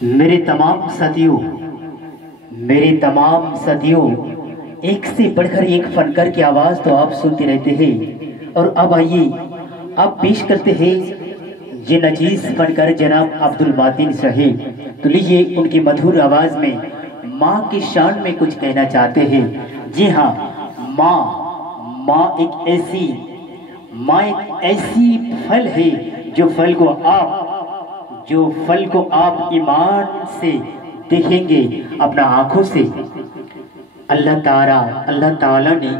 मेरे तमाम साथियों, मेरे तमाम साथियों, एक से बढ़कर एक फनकार की आवाज तो आप सुनते रहते हैं। और अब आइए आप पेश करते हैं ये नजीज फनकार जनाब अब्दुल बातिन साहिब। तो लीजिए उनकी मधुर आवाज में माँ की शान में कुछ कहना चाहते हैं। जी हाँ, माँ माँ एक ऐसी फल है जो फल को आप ईमान से देखेंगे अपना आंखों से। अल्लाह ताला ने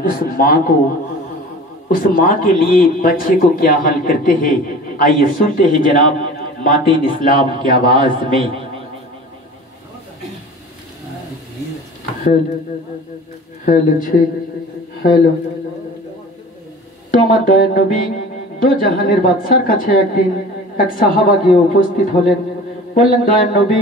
उस माँ के लिए बच्चे को क्या हल करते हैं। आइए सुनते हैं जनाब मातिन इस्लाम की आवाज में। हेलो तो আমার দয়ার নবী দো জাহানের বাদশার কাছে একদিন এক সাহাবা গিয়ে উপস্থিত হলেন। বললেন, দয়ার নবী,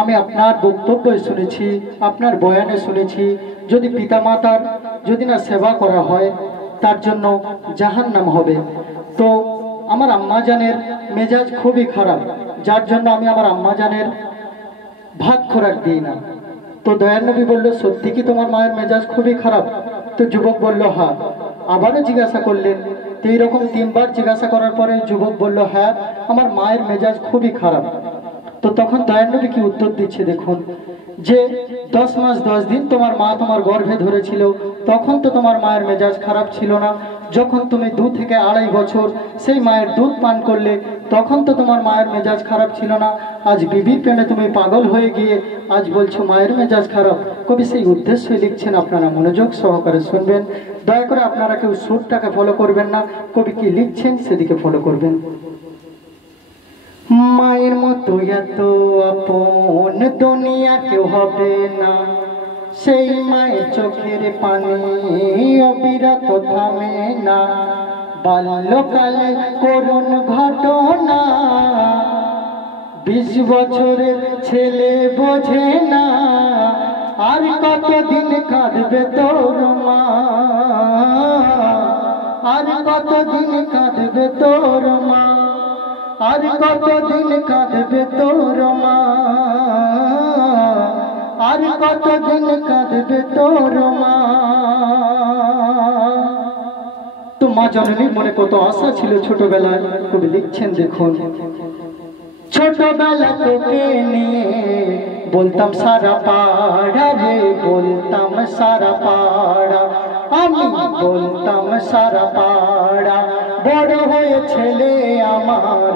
আমি আপনার বক্তব্য শুনেছি, আপনার বয়ানে শুনেছি যদি পিতামাতার যদি না সেবা করা হয় তার জন্য জাহান্নাম হবে। তো আমার আম্মাজানের মেজাজ খুবই খারাপ, যার জন্য আমি আমার আম্মাজানের ভাত খোরাক দিই না। তো দয়ার নবী বলল, সত্যি কি তোমার মায়ের মেজাজ খুবই খারাপ? তো যুবক বলল, হ্যাঁ। আবারও জিজ্ঞাসা করলেন। তো এইরকম 3 বার জিজ্ঞাসা করার পরে যুবক বলল, হ্যাঁ, আমার মায়ের মেজাজ খুবই খারাপ। তো তখন দয়ার নবী কি উত্তর দিচ্ছে দেখুন, যে 10 মাস 10 দিন তোমার মা তোমার গর্ভে ধরেছিল, তখন তো তোমার মায়ের মেজাজ খারাপ ছিল না। যখন তুমি 2 থেকে 2.5 বছর সেই মায়ের দুধ পান করলে, তখন তো তোমার মায়ের মেজাজ খারাপ ছিল না। আজ বিবির প্রেমে তুমি পাগল হয়ে গিয়ে আজ বলছো মায়ের মেজাজ খারাপ। কবি সেই উদ্দেশ্যে লিখছেন, আপনারা মনোযোগ সহকারে শুনবেন। দয়া করে আপনারা কেউ সুরটাকে ফলো করবেন না, কবি কি লিখছেন সেদিকে ফলো করবেন। মায়ের মতো এত আপন দুনিয়া কেউ হবে না, সেই মায়ের চোখের পানি অবিরত থামে না। বাল্যকালে করুণ ঘটনা 20 বছরের ছেলে বোঝে না, আর কতদিন কাঁদবে তোর মা, আর কতদিন কাঁদবে তোর মা, আর কতদিন কাঁদবে তোর মা, আর কতদিন কাঁদবে তোর মা। তো মা জননীর মনে কত আশা ছিল ছোটবেলায়, কবি লিখছেন দেখুন, ছোটবেলা তোকে নিয়ে বলতাম সারা পাড়া রে, বলতাম সারা পাড়া, আমি বলতাম সারা পাড়া। বড় হয়ে ছেলে আমার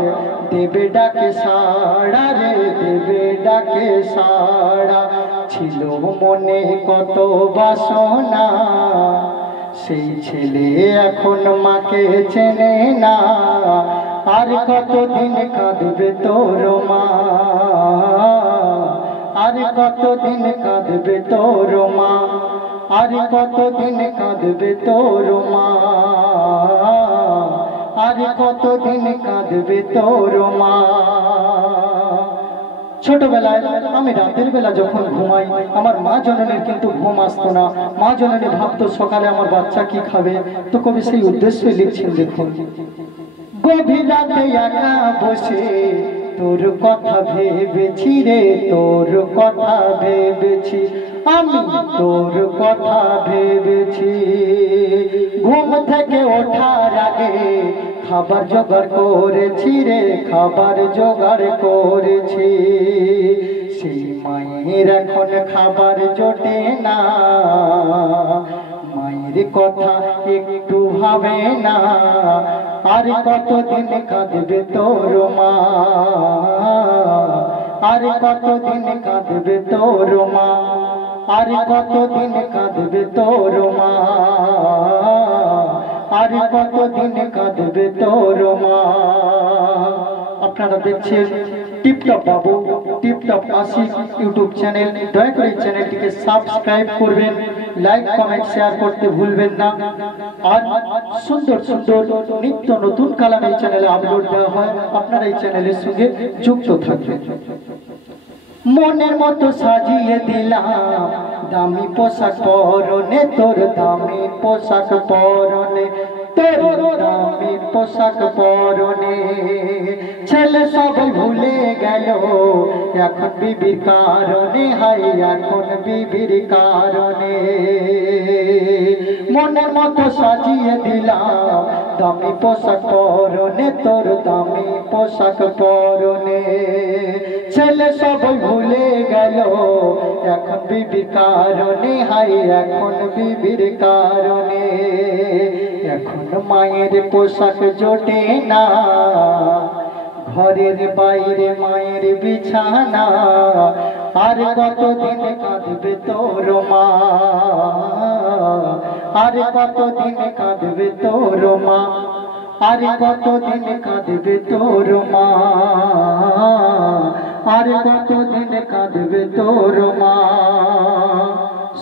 দেবে ডাকে সাড়া রে, দেবে ডাকে সাড়া। ছিল মনে কত বাসনা, সেই ছেলে এখন মাকে চেনে না, আর কতদিন কাঁদবে তোর মা, আর কতদিন কাঁদবে তোর মা, আর কতদিন কাঁদবে তোর মা, আর কতদিন কাঁদবে তোর মা। ছোটবেলায় আমি রাতের বেলা যখন ঘুমাই, আমার মা জননীর কিন্তু ঘুম আসতো না। মা জননী ভাবতো সকালে আমার বাচ্চা কি খাবে। তো কবি সেই উদ্দেশ্যে লিখছেন দেখুন, গভীর রাতে একা বসে তোর কথা ভেবেছি রে, তোর কথা ভেবেছি, আমি তোর কথা ভেবেছি। ঘুম থেকে ওঠার আগে খাবার জোগাড় করেছি রে, খাবার জোগাড় করেছি। সেই মায়ের এখন খাবার জোটে না, মায়ের কথা একটু ভাবে না, আর কতদিন কাঁদবে তোর মা, আর কতদিন কাঁদবে তোর মা, আর কতদিন কাঁদবে তোর মা, আর কতদিন কাঁদবে তোর মা। আপনারা দেখছেন টিপটপ বাবু, টিপটপ আশিক ইউটিউব চ্যানেল। দয়া করে চ্যানেলটিকে সাবস্ক্রাইব করবেন, লাইক কমেন্ট শেয়ার করতে ভুলবেন না। আর সুন্দর সুন্দর নিত্য নতুন কালাম এই চ্যানেলে আপলোড দেওয়া হয়, আপনারা এই চ্যানেলের সঙ্গে যুক্ত থাকবেন। মনের মতো সাজিয়ে দিলাম দামি পোশাক পরনে, তোর দামি পোশাক পরনে, তোর দামি পোশাক পরনে। ছেলে সবাই ভুলে গেল গেল এখন বিবির কারণে, হাই এখন বিবির কারণে। মনের মতো সাজিয়ে দিলাম দামি পোশাক পরনে, তোর দামি পোশাক পরনে। ছেলে সবাই ভুলে গেল এখন বিবির কারণে, হাই এখন বিবির কারণে। এখন মায়ের পোশাক জোটে না, ঘরের বাইরে মায়ের বিছানা। আর কতদিন কাঁদবে তোর মা, আর কতদিন কাঁদবে তোর মা, আর কতদিন কাঁদবে তোর মা, আর কতদিন কাঁদবে তোর মা।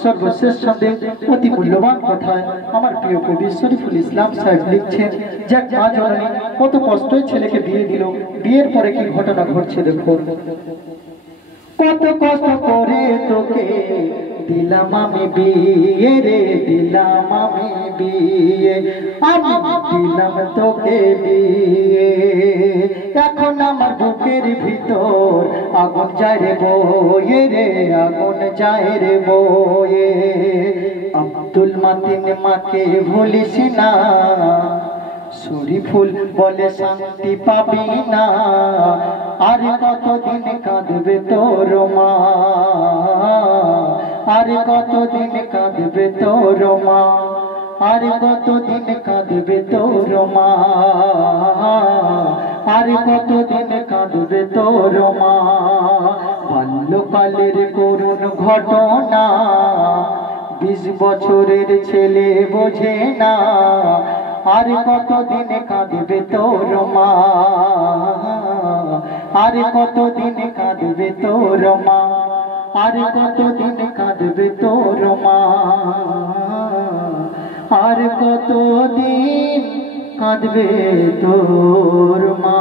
সর্বশেষ ছন্দে অতি মূল্যবান কথায় আমার প্রিয় কবি শরীফুল ইসলাম সাহেব লিখছেন যে এক মা জননী কত কষ্টে ছেলেকে বিয়ে দিল, বিয়ের পরে কি ঘটনা ঘটছে দেখো। কত কষ্ট করে তোকে দিলাম আমি বিয়ে রে, দিলাম আমি বিয়ে, আমি দিলাম তোকে বিয়ে। এখন আমার বুকের ভিতর আগুন যায় রে বয়ে রে, আগুন যায় রে বয়ে। আব্দুল মাতিন মাকে ভুলিস না, শরীফুল বলে শান্তি পাবি না। আর কতদিন কাঁদবে তোর মা, আর কতদিন কাঁদবে তোর মা, আর কতদিন কাঁদবে তোর মা, আর কতদিন কাঁদবে তোর মা। বাল্যকালের করুণ ঘটনা 20 বছরের ছেলে বোঝে না। আর কতদিন কাঁদবে তোর মা, আর কতদিন কাঁদবে তোর মা, আর কতদিন কাঁদবে তোর মা, আর কতদিন কাঁদবে তোর মা।